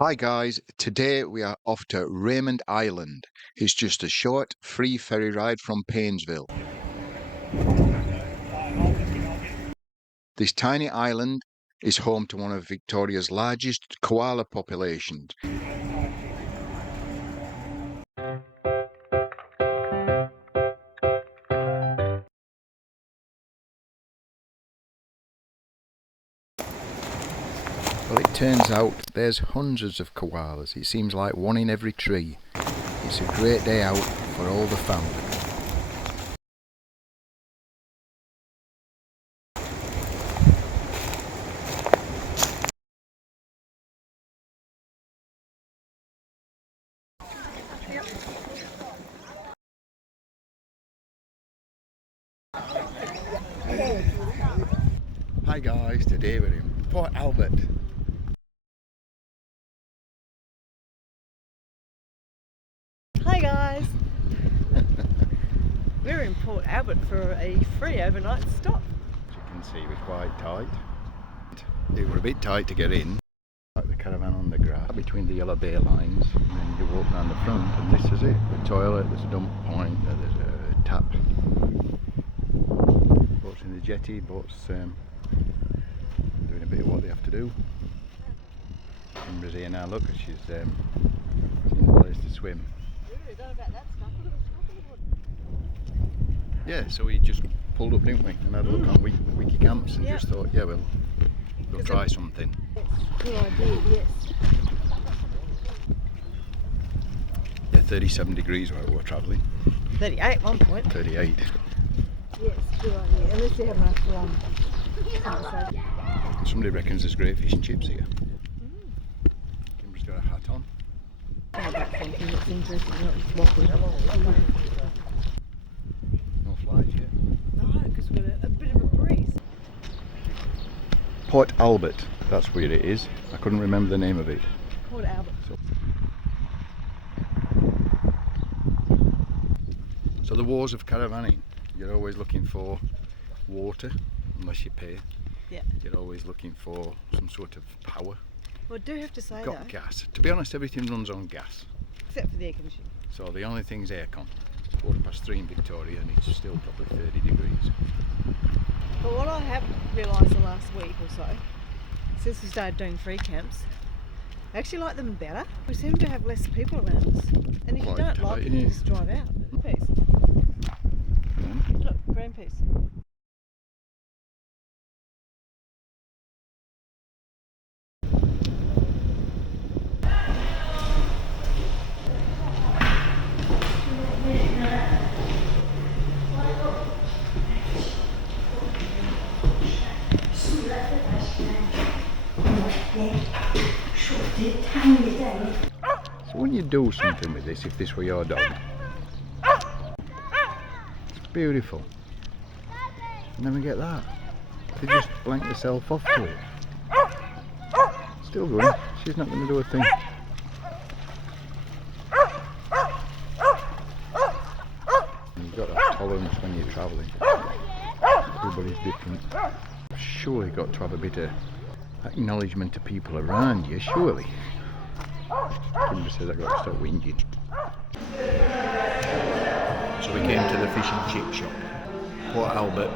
Hi guys, today we are off to Raymond Island. It's just a short, free ferry ride from Painesville. This tiny island is home to one of Victoria's largest koala populations. Well, it turns out there's hundreds of koalas. It seems like one in every tree. It's a great day out for all the family. Hi guys, today we're in Port Albert. Hi guys! We're in Port Albert for a free overnight stop. As you can see, we're quite tight. It were a bit tight to get in. Like the caravan on the grass between the yellow bay lines, and then you walk down the front and this is it. The toilet, there's a dump point, there's a tap. Boats in the jetty, boats doing a bit of what they have to do. Kimbra's here now, look, she's in the place to swim. Yeah, so we just pulled up, didn't we, and had a look on Wiki Camps and just thought, yeah, we'll try something. Good idea, yes. Yeah, 37 degrees where we're travelling. 38 one point. 38. Yes, good idea. Unless you have enough Somebody reckons there's great fish and chips here. Kimbra's got a hat on. It's interesting, No flies yet. No, because we've got a bit of a breeze. Port Albert, that's where it is. I couldn't remember the name of it. Port Albert. So the wars of caravanning, you're always looking for water, unless you pay. Yeah. You're always looking for some sort of power. Well, I do have to say Got though, gas. To be honest, everything runs on gas. except for the air conditioning. So the only thing's aircon. 3:15 in Victoria and it's still probably 30 degrees. But what I have realised the last week or so, since we started doing free camps, I actually like them better. We seem to have less people around us. And if you Quite don't tight, like it, isn't you it? just drive out. Peace. Look, green peas. So when you do something with this, if this were your dog, it's beautiful. You never get that. You just blank yourself off to it. Still going. She's not going to do a thing. You've got a tolerance when you're travelling. Everybody's different. Surely got to have a bit of acknowledgement to people around you, surely. Kimbra says I've got to stop whinging. So we came to the fish and chip shop. Port Albert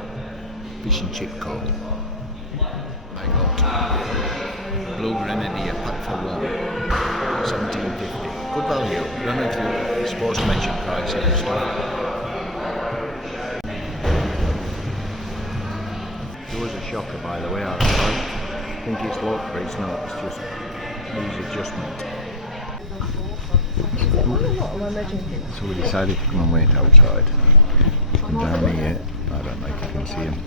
Fish and Chip Co. I got Blue Remedy, a pack for one, $17.50. Good value. I don't know if you're supposed to mention prices and stuff. There was a shocker, by the way, outside. I think it's locked, but it's not. It's just these adjustment. So we decided to come and wait outside. And down here, I don't know if you can see them.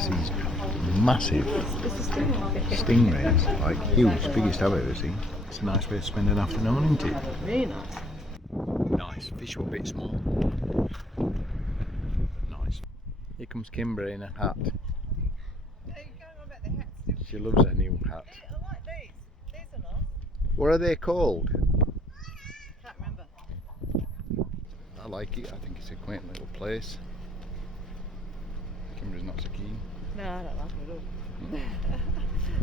These massive stingrays, like huge, biggest I've ever seen. It's a nice way to spend an afternoon, isn't it? Really nice. Nice. Fish were a bit small. Nice. Here comes Kimbra in a hat. She loves her new hat. I like these. These are nice. What are they called? Can't remember. I like it. I think it's a quaint little place. Kimbra's not so keen. No, I don't like it at all.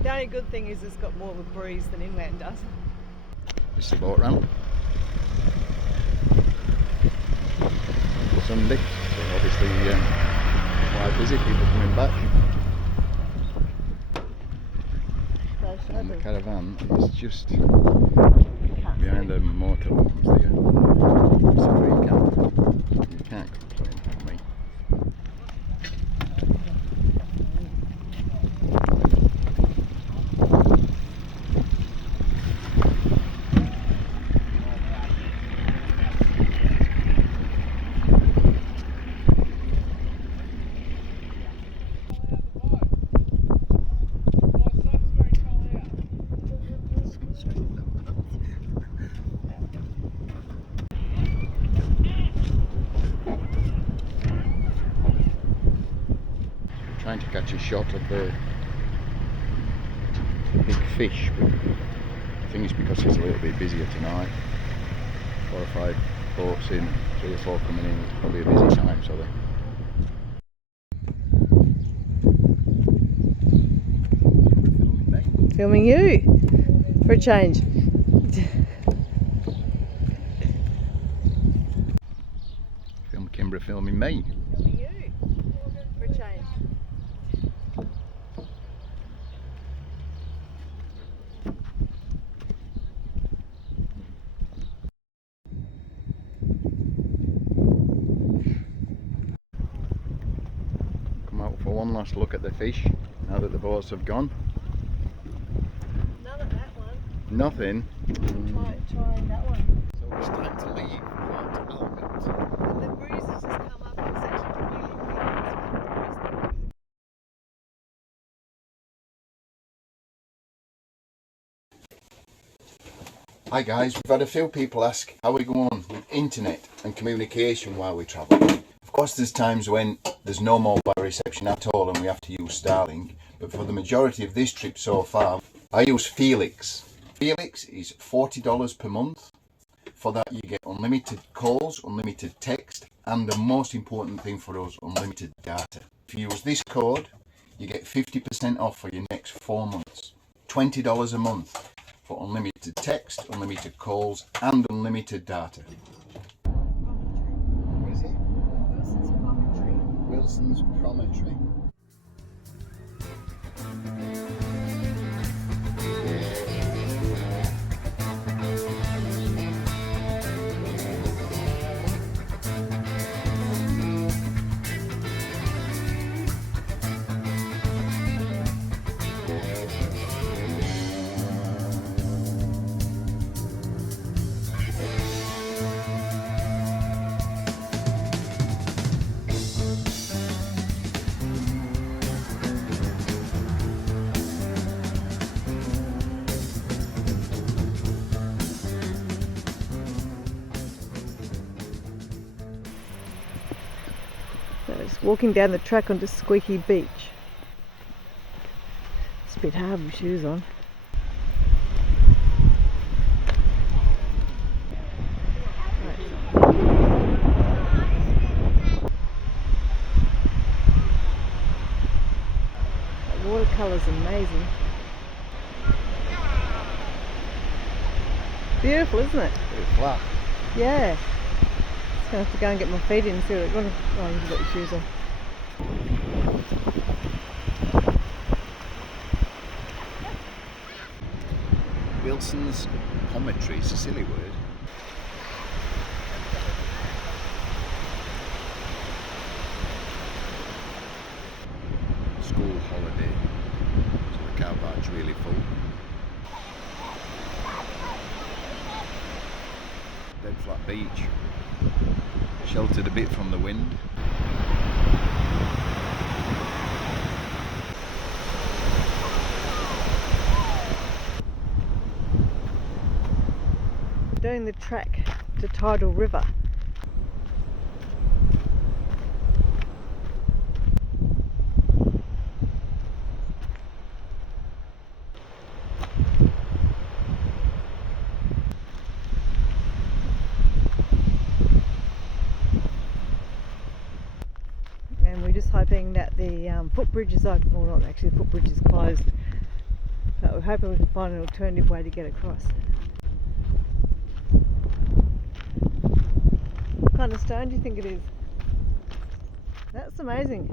The only good thing is it's got more of a breeze than inland does. This is the boat ramp. Sunday, so obviously quite busy, people coming back. And the caravan is just behind the motorhomes there. It's a free camp. You can't complain from me. Trying to catch a shot of the big fish, but I think it's because it's a little bit busier tonight. 4 or 5 boats in, 3 or 4 coming in. It's probably a busy time, so they Filming you for a change. film Kimbra filming me. Filming you for a change. Come out for one last look at the fish now that the boats have gone. None of that one. Nothing. Try that one. So it's time to leave Port Albert. And the breeze has just come up and it's actually really windy. Hi guys, we've had a few people ask how we go on with internet and communication while we travel. Of course there's times when there's no mobile reception at all and we have to use Starlink, but for the majority of this trip so far I use Felix. Felix is $40 per month. For that you get unlimited calls, unlimited text, and the most important thing for us, unlimited data. If you use this code you get 50% off for your next 4 months. $20 a month for unlimited text, unlimited calls and unlimited data. Where is it? Wilsons Promontory. Wilsons Promontory. So it's walking down the track onto Squeaky Beach. It's a bit hard with shoes on. That watercolour's amazing. Beautiful, isn't it? Very flat. Yeah. I'm going to have to go and get my feet in and see what it's going to... Oh, you've got your shoes on. Wilsons Promontory is a silly word. School holiday, so the car park's really full. Dead flat beach, sheltered a bit from the wind. Doing the track to Tidal River. And we're just hoping that the footbridge is open, or not actually, the footbridge is closed hoping we can find an alternative way to get across. What kind of stone do you think it is? That's amazing.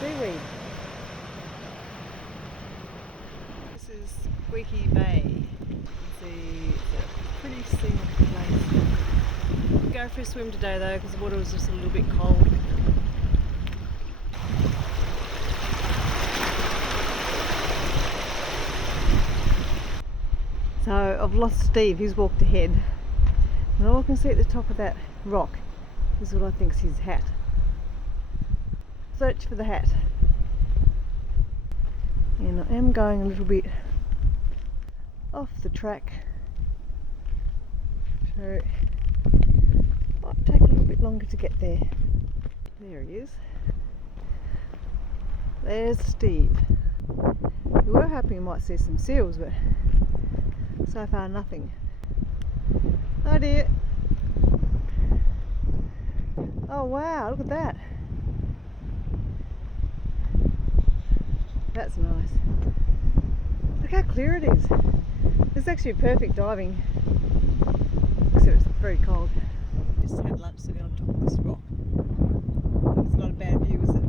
Seaweed. This is Squeaky Bay. You can see it's a pretty scenic place. Didn't go for a swim today though because the water was just a little bit cold. So I've lost Steve, he's walked ahead. And all I can see at the top of that rock is what I think is his hat. Search for the hat. And I am going a little bit off the track. So it might take a little bit longer to get there. There he is. There's Steve. We were hoping we might see some seals, but so far nothing. Oh dear. Oh wow, look at that. That's nice. Look how clear it is. This is actually perfect diving. Except it's very cold. Just had lunch sitting on top of this rock. It's not a bad view, is it?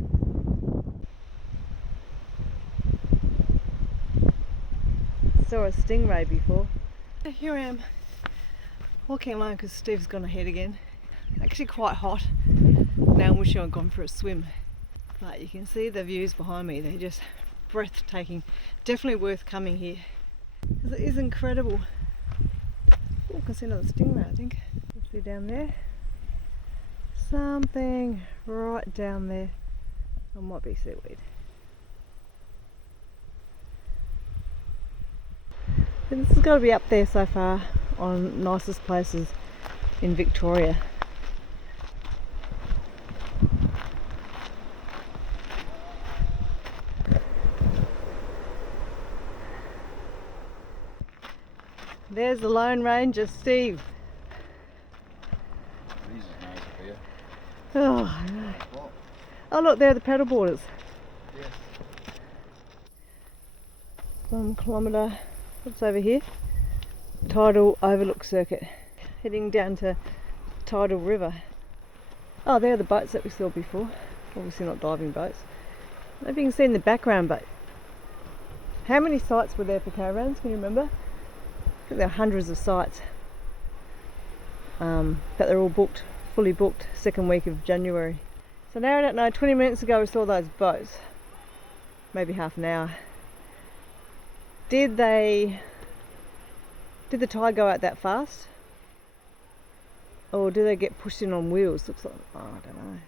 Saw a stingray before. Here I am walking alone because Steve's gone ahead again. Actually quite hot. Now I'm wishing I'd gone for a swim. But you can see the views behind me, they're just breathtaking. Definitely worth coming here because it is incredible. Oh, I can see another stingray, I think. You see down there? Something right down there. It might be seaweed. And this has got to be up there so far on nicest places in Victoria. There's the Lone Ranger, Steve. These are nice up here. Oh, I know. What? Oh look, there are the paddleboarders. Yes. 1 kilometre. What's over here? Tidal Overlook Circuit. Heading down to Tidal River. Oh, there are the boats that we saw before. Obviously not diving boats. Maybe you can see in the background, but how many sites were there for caravans? Can you remember? I think there are hundreds of sites. But they're all booked, fully booked, second week of January. So now I don't know, 20 minutes ago we saw those boats. Maybe half an hour. Did the tide go out that fast? Or do they get pushed in on wheels? Looks like, oh, I don't know.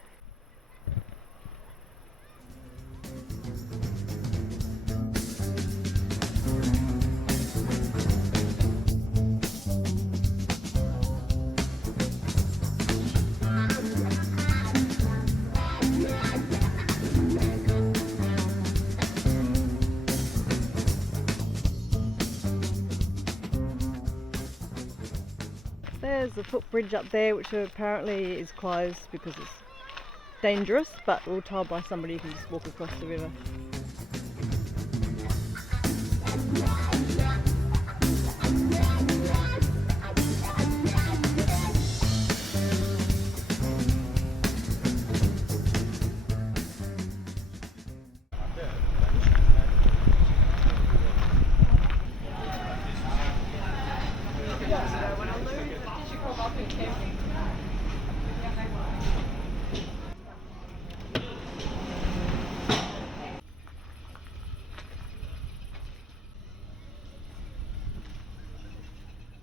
There's the footbridge up there, which apparently is closed because it's dangerous, but we're told by somebody you can just walk across the river.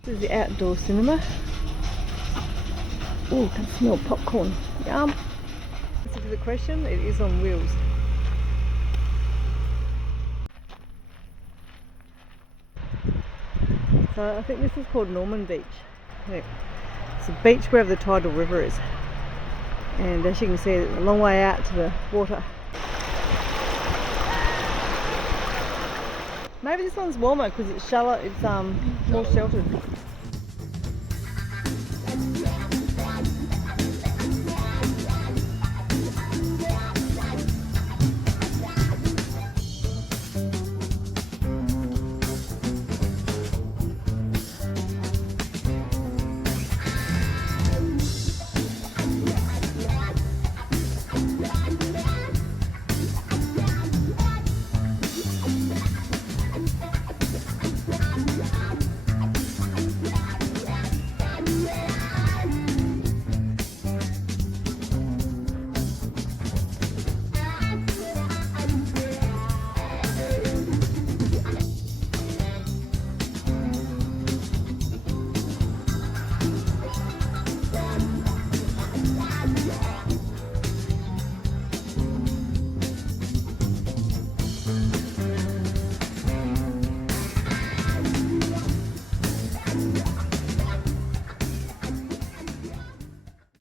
This is the outdoor cinema. Oh, I can smell popcorn. Yum. Answer to the question, it is on wheels. So I think this is called Norman Beach. Look, it's a beach wherever the tidal river is. And as you can see, it's a long way out to the water. Maybe this one's warmer because it's shallow, it's more sheltered.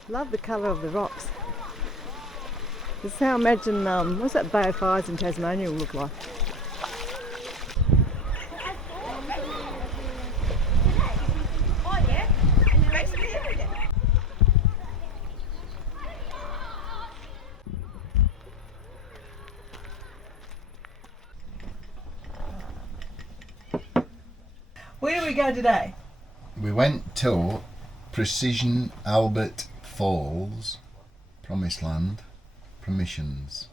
Love the colour of the rocks. This is how I imagine, what's that Bay of Fires in Tasmania will look like. Where do we go today? We went to Precision Albert Falls, Promised Land, Promise.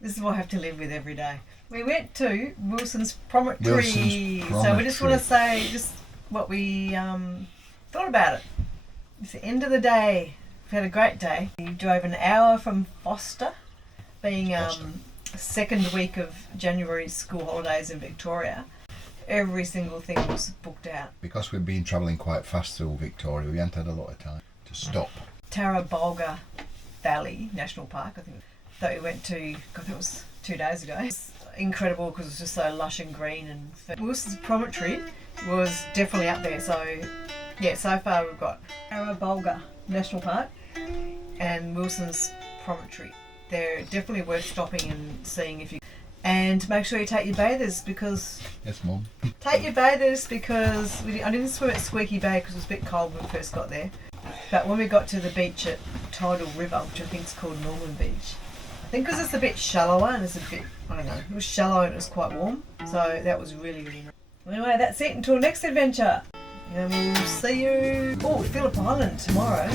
This is what I have to live with every day. We went to Wilsons Promontory. Wilsons So we just want Promontory. to say just what we thought about it. It's the end of the day. We've had a great day. We drove an hour from Foster, being Foster. second week of January school holidays in Victoria. Every single thing was booked out. Because we've been travelling quite fast through Victoria, we haven't had a lot of time to stop. Tarabulga Valley National Park, I think, that we went to, God, that was 2 days ago. It's incredible because it's just so lush and green. And Wilsons Promontory was definitely up there. So, yeah, so far we've got Tarabulga National Park and Wilsons Promontory. They're definitely worth stopping and seeing if you. And make sure you take your bathers because. Yes, Mum. Take your bathers because I didn't swim at Squeaky Bay because it was a bit cold when we first got there. But when we got to the beach at Tidal River, which I think is called Norman Beach, I think because it's a bit shallower and it's a bit, I don't know, it was shallow and it was quite warm. So that was really, really nice. Anyway, that's it until next adventure. And we'll see you, Phillip Island tomorrow.